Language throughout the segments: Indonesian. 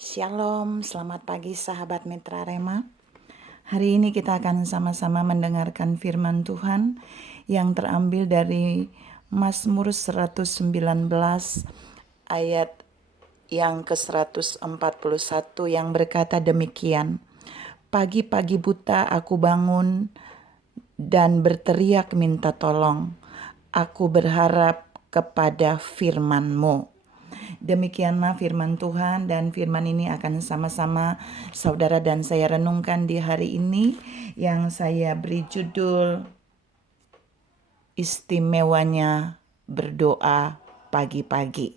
Shalom, selamat pagi sahabat Mitra Rema. Hari ini kita akan sama-sama mendengarkan firman Tuhan yang terambil dari Mazmur 119 ayat yang ke-141 yang berkata demikian. Pagi-pagi buta aku bangun dan berteriak minta tolong. Aku berharap kepada firman-Mu. Demikianlah firman Tuhan, dan firman ini akan sama-sama saudara dan saya renungkan di hari ini yang saya beri judul Istimewanya Berdoa Pagi-pagi.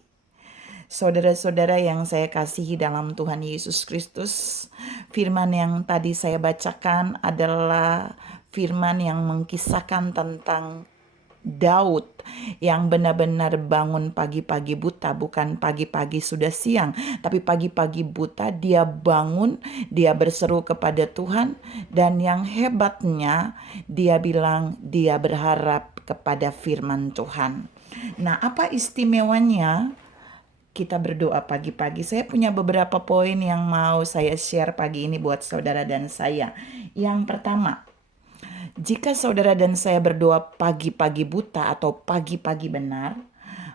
Saudara-saudara yang saya kasihi dalam Tuhan Yesus Kristus, firman yang tadi saya bacakan adalah firman yang mengkisahkan tentang Daud yang benar-benar bangun pagi-pagi buta, bukan pagi-pagi sudah siang, tapi pagi-pagi buta dia bangun, dia berseru kepada Tuhan, dan yang hebatnya dia bilang dia berharap kepada firman Tuhan. Nah, apa istimewanya kita berdoa pagi-pagi? Saya punya beberapa poin yang mau saya share pagi ini buat saudara dan saya. Yang pertama, jika saudara dan saya berdoa pagi-pagi buta atau pagi-pagi benar,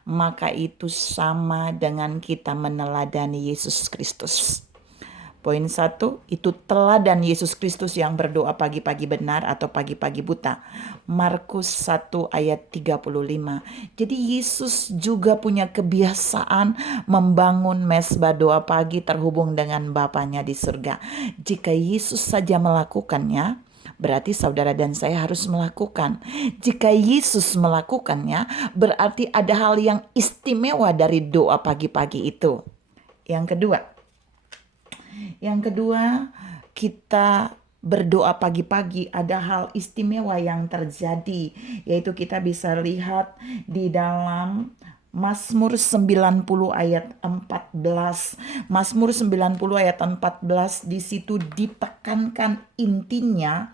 maka itu sama dengan kita meneladani Yesus Kristus. Poin 1, itu teladan Yesus Kristus yang berdoa pagi-pagi benar atau pagi-pagi buta. Markus 1 ayat 35. Jadi Yesus juga punya kebiasaan membangun mesbah doa pagi terhubung dengan Bapanya di surga. Jika Yesus saja melakukannya, berarti saudara dan saya harus melakukan. Jika Yesus melakukannya, berarti ada hal yang istimewa dari doa pagi-pagi itu. Yang kedua, kita berdoa pagi-pagi ada hal istimewa yang terjadi, yaitu kita bisa lihat di dalam Mazmur 90 ayat 14. Mazmur 90 ayat 14, di situ ditekankan intinya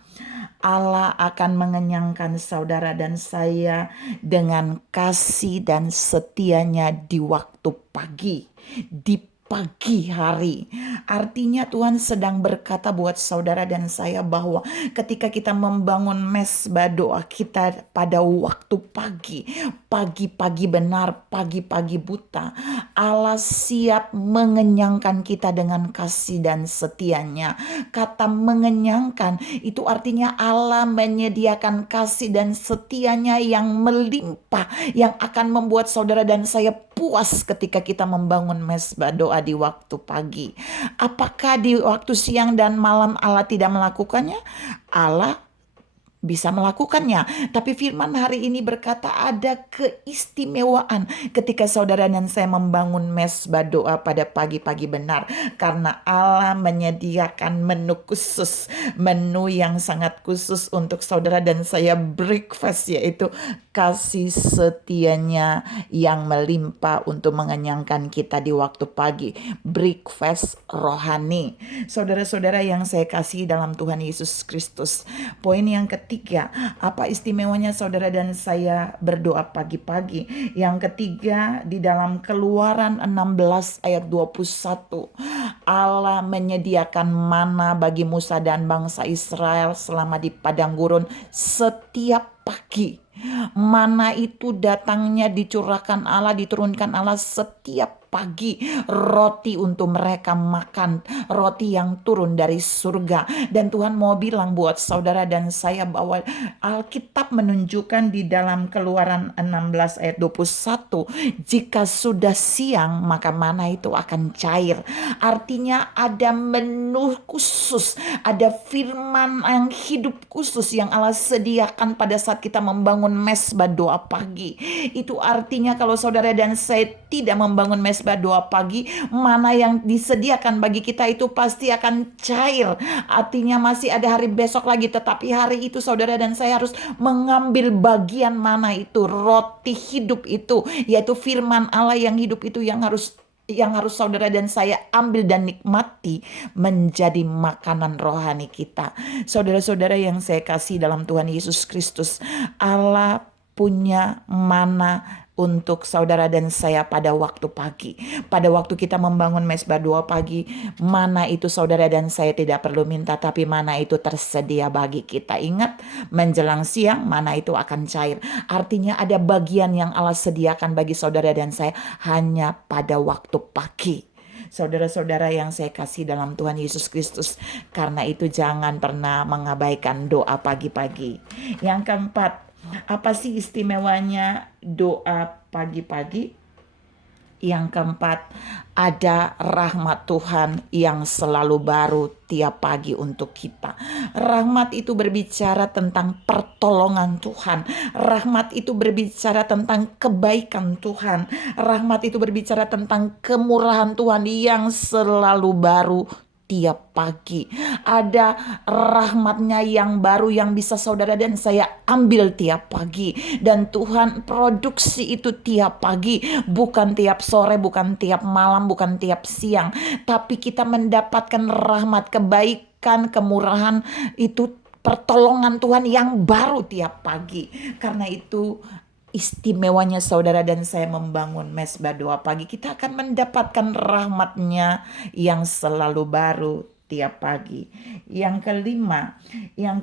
Allah akan mengenyangkan saudara dan saya dengan kasih dan setianya di waktu pagi, di pagi hari. Artinya Tuhan sedang berkata buat saudara dan saya bahwa ketika kita membangun mesbah doa kita pada waktu pagi, pagi-pagi benar, pagi-pagi buta, Allah siap mengenyangkan kita dengan kasih dan setianya. Kata mengenyangkan itu artinya Allah menyediakan kasih dan setianya yang melimpah, yang akan membuat saudara dan saya puas ketika kita membangun mesbah doa di waktu pagi. Apakah di waktu siang dan malam Allah tidak melakukannya? Allah bisa melakukannya. Tapi firman hari ini berkata ada keistimewaan ketika saudara dan saya membangun mesbah doa pada pagi-pagi benar. Karena Allah menyediakan menu khusus, menu yang sangat khusus untuk saudara dan saya breakfast, yaitu kasih setianya yang melimpah untuk mengenyangkan kita di waktu pagi. Breakfast rohani. Saudara-saudara yang saya kasih dalam Tuhan Yesus Kristus, poin yang ketiga, apa istimewanya saudara dan saya berdoa pagi-pagi? Yang ketiga, di dalam Keluaran 16 ayat 21, Allah menyediakan mana bagi Musa dan bangsa Israel selama di padang gurun setiap pagi. Mana itu datangnya dicurahkan Allah, diturunkan Allah setiap pagi, roti untuk mereka makan, roti yang turun dari surga. Dan Tuhan mau bilang buat saudara dan saya bahwa Alkitab menunjukkan di dalam Keluaran 16 ayat 21, jika sudah siang maka mana itu akan cair. Artinya ada menu khusus, ada firman yang hidup khusus yang Allah sediakan pada saat kita membangun mesbah doa pagi. Itu artinya kalau saudara dan saya tidak membangun mesbah doa pagi, mana yang disediakan bagi kita itu pasti akan cair. Artinya masih ada hari besok lagi, tetapi hari itu saudara dan saya harus mengambil bagian mana itu, roti hidup itu, yaitu firman Allah yang hidup itu yang harus saudara dan saya ambil dan nikmati menjadi makanan rohani kita. Saudara-saudara yang saya kasih dalam Tuhan Yesus Kristus, Allah punya mana untuk saudara dan saya pada waktu pagi. Pada waktu kita membangun mesbah doa pagi, mana itu saudara dan saya tidak perlu minta, tapi mana itu tersedia bagi kita. Ingat, menjelang siang mana itu akan cair. Artinya ada bagian yang Allah sediakan bagi saudara dan saya hanya pada waktu pagi. Saudara-saudara yang saya kasih dalam Tuhan Yesus Kristus, karena itu jangan pernah mengabaikan doa pagi-pagi. Yang keempat, apa sih istimewanya doa pagi-pagi? Yang keempat, ada rahmat Tuhan yang selalu baru tiap pagi untuk kita. Rahmat itu berbicara tentang pertolongan Tuhan. Rahmat itu berbicara tentang kebaikan Tuhan. Rahmat itu berbicara tentang kemurahan Tuhan yang selalu baru tiap pagi. Ada rahmatnya yang baru yang bisa saudara dan saya ambil tiap pagi. Dan Tuhan produksi itu tiap pagi. Bukan tiap sore, bukan tiap malam, bukan tiap siang. Tapi kita mendapatkan rahmat, kebaikan, kemurahan itu, pertolongan Tuhan yang baru tiap pagi. Karena itu istimewanya saudara dan saya membangun mesbah doa pagi, kita akan mendapatkan rahmatnya yang selalu baru tiap pagi. Yang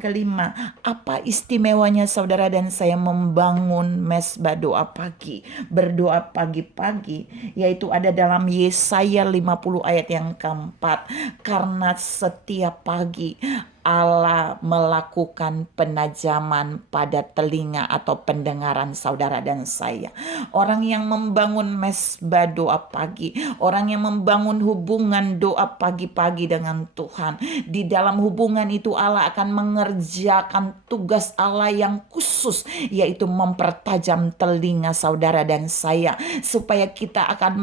kelima, apa istimewanya saudara dan saya membangun mesbah doa pagi, berdoa pagi-pagi, yaitu ada dalam Yesaya 50 ayat yang keempat. Karena setiap pagi Allah melakukan penajaman pada telinga atau pendengaran saudara dan saya. Orang yang membangun mesbah doa pagi, orang yang membangun hubungan doa pagi-pagi dengan Tuhan, di dalam hubungan itu Allah akan mengerjakan tugas Allah yang khusus, yaitu mempertajam telinga saudara dan saya, supaya kita akan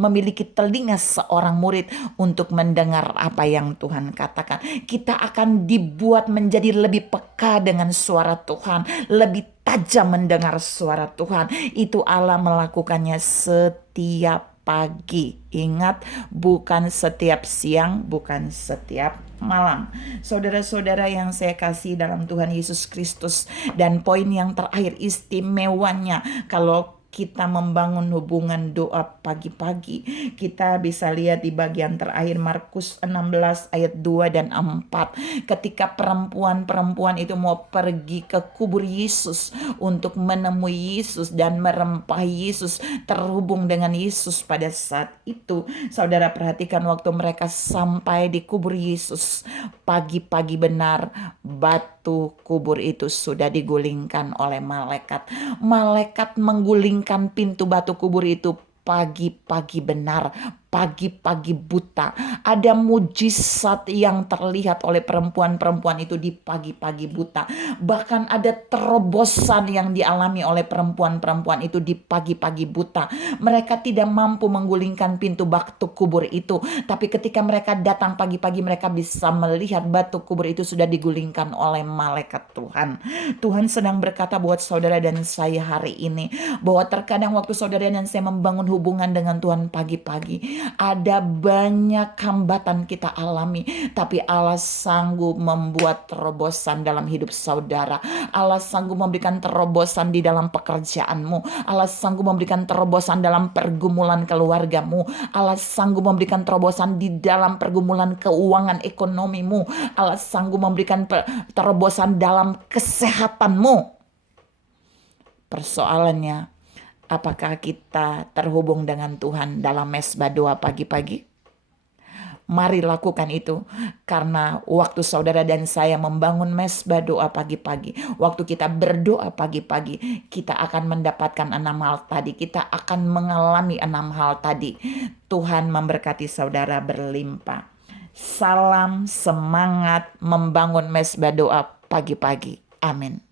memiliki telinga seorang murid untuk mendengar apa yang Tuhan katakan. Kita akan dibuat menjadi lebih peka dengan suara Tuhan, lebih tajam mendengar suara Tuhan. Itu Allah melakukannya setiap pagi. Ingat, bukan setiap siang, bukan setiap malam. Saudara-saudara yang saya kasih dalam Tuhan Yesus Kristus, dan poin yang terakhir istimewanya kalau kita membangun hubungan doa pagi-pagi, kita bisa lihat di bagian terakhir Markus 16 ayat 2 dan 4. Ketika perempuan-perempuan itu mau pergi ke kubur Yesus untuk menemui Yesus dan merempah Yesus, terhubung dengan Yesus pada saat itu. Saudara perhatikan waktu mereka sampai di kubur Yesus, pagi-pagi benar batu kubur itu sudah digulingkan oleh malaikat. Malaikat menggulingkan pintu batu kubur itu pagi-pagi benar, pagi-pagi buta. Ada mujizat yang terlihat oleh perempuan-perempuan itu di pagi-pagi buta. Bahkan ada terobosan yang dialami oleh perempuan-perempuan itu di pagi-pagi buta. Mereka tidak mampu menggulingkan pintu batu kubur itu, tapi ketika mereka datang pagi-pagi, mereka bisa melihat batu kubur itu sudah digulingkan oleh malaikat Tuhan. Tuhan sedang berkata buat saudara dan saya hari ini, bahwa terkadang waktu saudara dan saya membangun hubungan dengan Tuhan pagi-pagi, ada banyak hambatan kita alami, tapi Allah sanggup membuat terobosan dalam hidup saudara. Allah sanggup memberikan terobosan di dalam pekerjaanmu. Allah sanggup memberikan terobosan dalam pergumulan keluargamu. Allah sanggup memberikan terobosan di dalam pergumulan keuangan ekonomimu. Allah sanggup memberikan terobosan dalam kesehatanmu. Persoalannya, apakah kita terhubung dengan Tuhan dalam mesbah doa pagi-pagi? Mari lakukan itu, karena waktu saudara dan saya membangun mesbah doa pagi-pagi, waktu kita berdoa pagi-pagi, kita akan mendapatkan 6 hal tadi. Kita akan mengalami 6 hal tadi. Tuhan memberkati saudara berlimpah. Salam semangat membangun mesbah doa pagi-pagi. Amin.